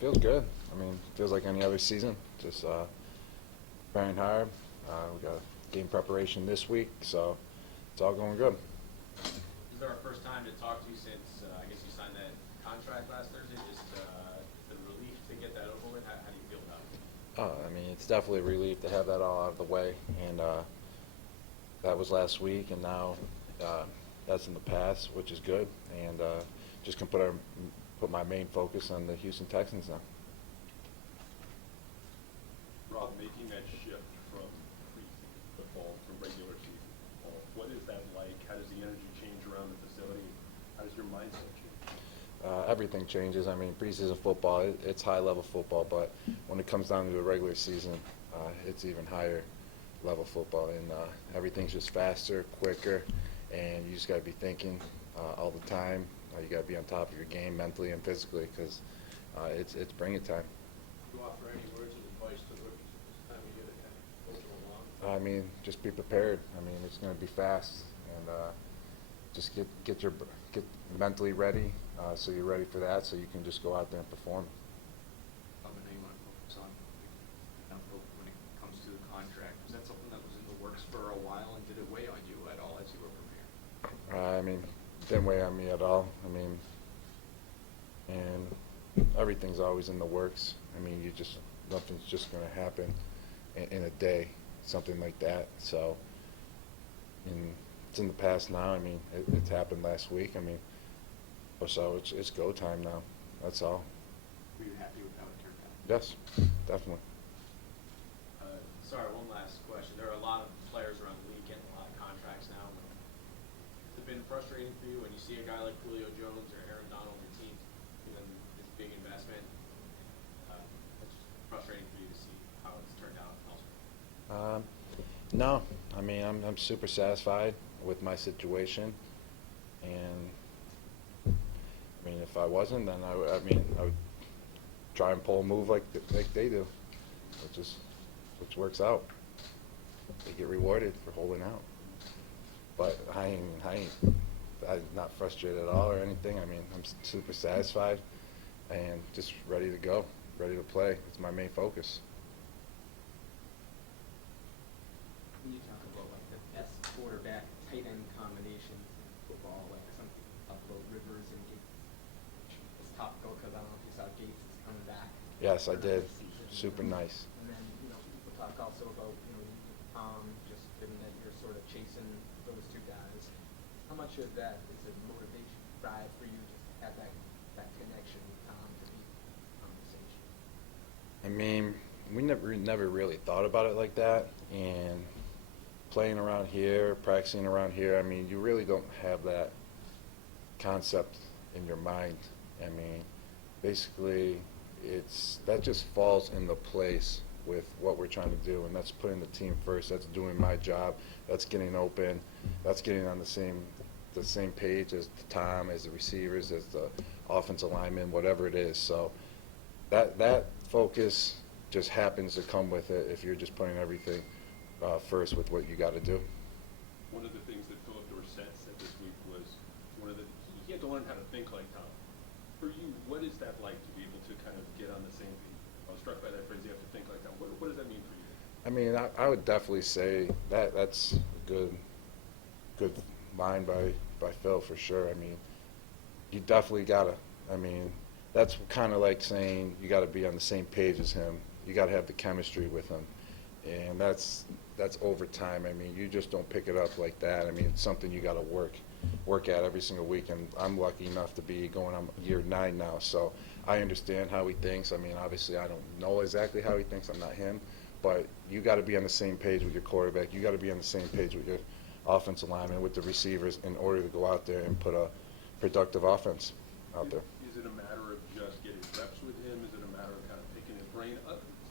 Feels good. I mean, feels like any other season. Just preparing hard. We got game preparation this week, so it's all going good. Is there a first time to talk to you since I guess you signed that contract last Thursday? Just the relief to get that over with. How do you feel about it? I mean, it's definitely a relief to have that all out of the way, and that was last week, and now that's in the past, which is good, and just can put my main focus on the Houston Texans now. Rob, making that shift from preseason football to regular season football, what is that like? How does the energy change around the facility? How does your mindset change? Everything changes. I mean, preseason football, it's high-level football, but when it comes down to the regular season, it's even higher level football, and everything's just faster, quicker, and you just got to be thinking all the time. You got to be on top of your game mentally and physically because it's bring it time. Do you offer any words of advice to rookies at this time of year to kind of coach them along? I mean, just be prepared. I mean, it's going to be fast, and just get mentally ready, so you're ready for that, so you can just go out there and perform. I know you want to focus on when it comes to the contract. Was that something that was in the works for a while, and did it weigh on you at all as you were preparing? I mean, didn't weigh on me at all. I mean, and everything's always in the works. I mean, nothing's just going to happen in a day, something like that. So, it's in the past now. I mean, it's happened last week. I mean, so it's go time now. That's all. Were you happy with how it turned out? Yes, definitely. Sorry, one last question. There are a lot of players around the league getting a lot of contracts now. Has it been frustrating for you when you see a guy like Julio Jones or Aaron Donald on your team give them this big investment? It's frustrating for you to see how it's turned out elsewhere. No, I mean, I'm super satisfied with my situation, and I mean, if I wasn't, then I would try and pull a move like they do, which works out. They get rewarded for holding out. But I'm not frustrated at all or anything. I mean, I'm super satisfied and just ready to go, ready to play. It's my main focus. When you talk about like the best quarterback tight end combinations in football, like some talk about Rivers and Gates, which is topical because I don't know if you saw Gates is coming back. Yes, I did. This season. Super nice. And then people talk also about just given that you're sort of chasing those two guys. How much of that is a motivation, drive for you to have that connection with Tom to be conversation? I mean, we never really thought about it like that, and playing around here, practicing around here, I mean, you really don't have that concept in your mind. I mean, basically, that just falls into place with what we're trying to do, and that's putting the team first. That's doing my job. That's getting open. That's getting on the same page as Tom, as the receivers, as the offensive linemen, whatever it is. So that focus just happens to come with it if you're just putting everything first with what you got to do. One of the things that Philip Dorsett said this week was he had to learn how to think like Tom. For you, what is that like to be able to kind of get on the same page? I was struck by that phrase, you have to think like that. What does that mean for you? I mean, I would definitely say that's a good line by Phil for sure. I mean, you definitely gotta. I mean, that's kind of like saying you got to be on the same page as him. You got to have the chemistry with him, and that's over time. I mean, you just don't pick it up like that. I mean, it's something you got to work at every single week. And I'm lucky enough to be going on year 9 now, so I understand how he thinks. I mean, obviously, I don't know exactly how he thinks. I'm not him, but you got to be on the same page with your quarterback. You got to be on the same page with your offensive lineman, with the receivers, in order to go out there and put a productive offense out there. Is it a matter of just getting reps with him? Is it a matter of kind of picking his brain?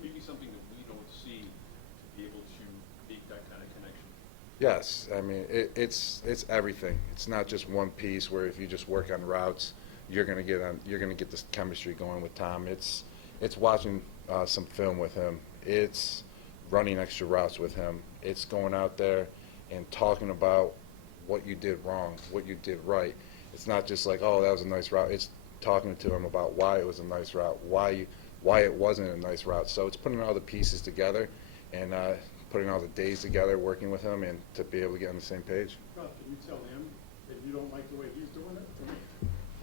Maybe something that we don't see to be able to make that kind of connection. Yes, I mean it's everything. It's not just one piece where if you just work on routes, you're gonna get this chemistry going with Tom. It's watching some film with him. It's running extra routes with him. It's going out there and talking about what you did wrong, what you did right. It's not just like, oh, that was a nice route. It's talking to him about why it was a nice route, why it wasn't a nice route. So it's putting all the pieces together and putting all the days together, working with him, and to be able to get on the same page. Well, can you tell him that you don't like the way he's doing it?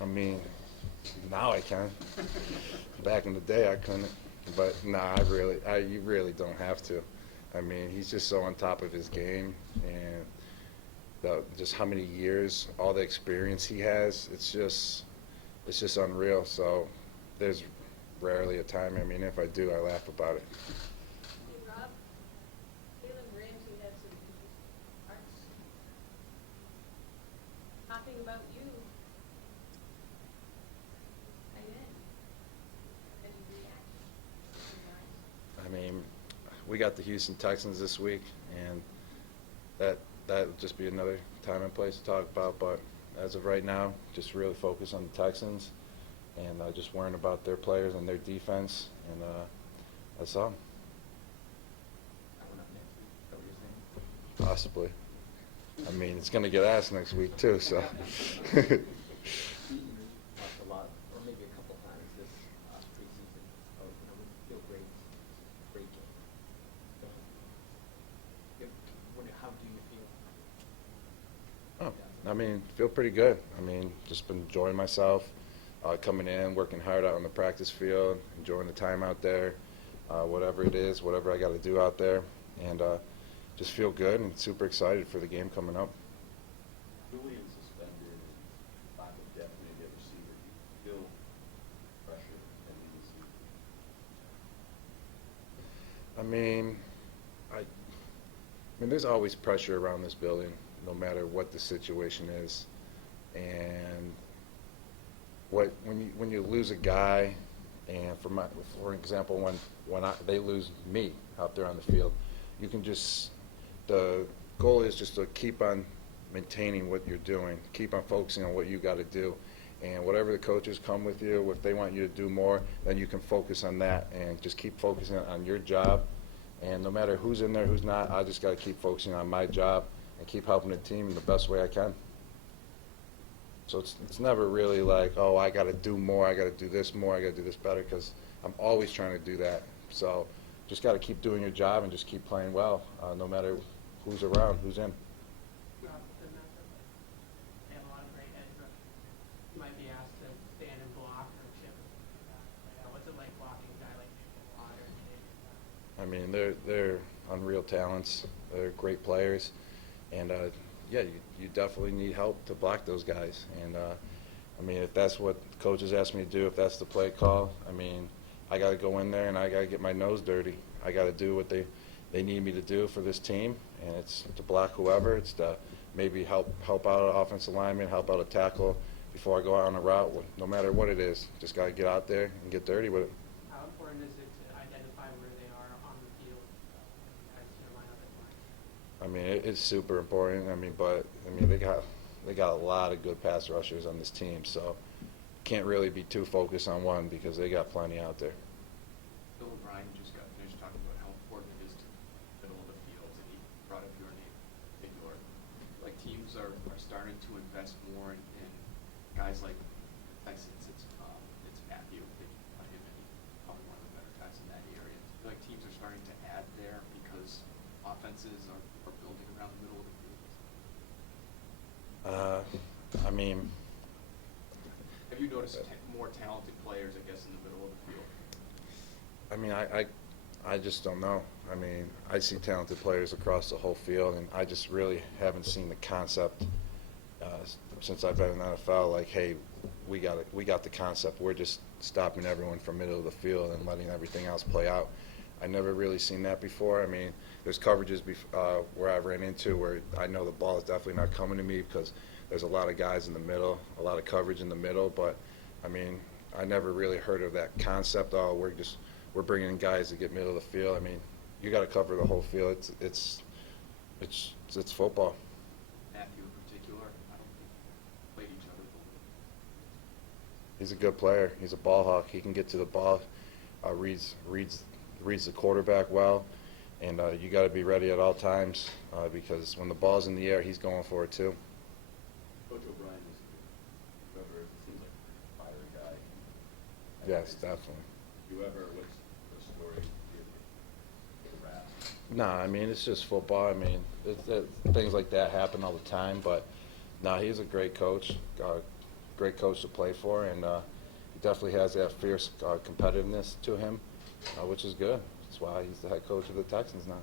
I mean, now I can. Back in the day, I couldn't. But nah, you really don't have to. I mean, he's just so on top of his game, and just how many years, all the experience he has, it's just unreal. So there's rarely a time. I mean, if I do, I laugh about it. Hey, Rob, Jalen Ramsey had some arts talking about you. Any reaction? I mean, we got the Houston Texans this week, and that would just be another time and place to talk about. But as of right now, just really focus on the Texans and just worrying about their players and their defense, and that's all. That one up next week, is that what you're saying? Possibly. I mean, it's going to get asked next week too. So. Talked a lot, or maybe a couple times this preseason. Oh, we feel great, great game. How do you feel? Oh, I mean, feel pretty good. I mean, just been enjoying myself, coming in, working hard out on the practice field, enjoying the time out there, whatever it is, whatever I got to do out there, and just feel good and super excited for the game coming up. Julian suspended and lack of depth maybe at receiver. Do you feel pressure heading into the season? I mean, there's always pressure around this building, no matter what the situation is. And when you lose a guy, and for example, when they lose me out there on the field, you can just, the goal is just to keep on maintaining what you're doing, keep on focusing on what you got to do, and whatever the coaches come with you, if they want you to do more, then you can focus on that and just keep focusing on your job. And no matter who's in there, who's not, I just got to keep focusing on my job and keep helping the team in the best way I can. So it's never really like, oh, I got to do more, I got to do this more, I got to do this better, because I'm always trying to do that. So just got to keep doing your job and just keep playing well, no matter who's around, who's in. Rob, the matchup, they have a lot of great edge rushers. You might be asked to stand and block or chip or something like that. What's it like blocking a guy like Jason Water and David? I mean, they're unreal talents. They're great players, and yeah, you definitely need help to block those guys. And I mean, if that's what coaches ask me to do, if that's the play call, I mean, I got to go in there and I got to get my nose dirty. I got to do what they need me to do for this team, and it's to block whoever. It's to maybe help out an offensive lineman, help out a tackle before I go out on a route. No matter what it is, just got to get out there and get dirty with it. How important is it to identify where they are on the field when you guys line up at line? I mean, it's super important. I mean, they got a lot of good pass rushers on this team, so can't really be too focused on one because they got plenty out there. Bill O'Brien just got finished talking about how important it is to the middle of the field, and he brought up your name in particular. Like teams are starting to invest more in guys like Texans. It's Matthew. They find him, and he's probably one of the better guys in that area. I feel like teams are starting to add there because offenses are building around the middle of the field. I mean, Have you noticed more talented players, I guess, in the middle of the field? I mean, I just don't know. I mean, I see talented players across the whole field, and I just really haven't seen the concept since I've been in the NFL. Like, hey, we got the concept. We're just stopping everyone from middle of the field and letting everything else play out. I never really seen that before. I mean, there's coverages where I ran into where I know the ball is definitely not coming to me because there's a lot of guys in the middle, a lot of coverage in the middle. But I mean, I never really heard of that concept. Oh, we're bringing in guys to get middle of the field. I mean, you got to cover the whole field. It's football. Matthew in particular, I don't think they played each other before. He's a good player. He's a ball hawk. He can get to the ball, reads the quarterback well, and you got to be ready at all times because when the ball's in the air, he's going for it too. Coach O'Brien is, remember, it seems like a fiery guy. Yes, definitely. You ever, what's the story give rap? Nah, I mean, it's just football. I mean, things like that happen all the time. But, nah, he's a great coach, great coach to play for, and he definitely has that fierce competitiveness to him, which is good. That's why he's the head coach of the Texans now.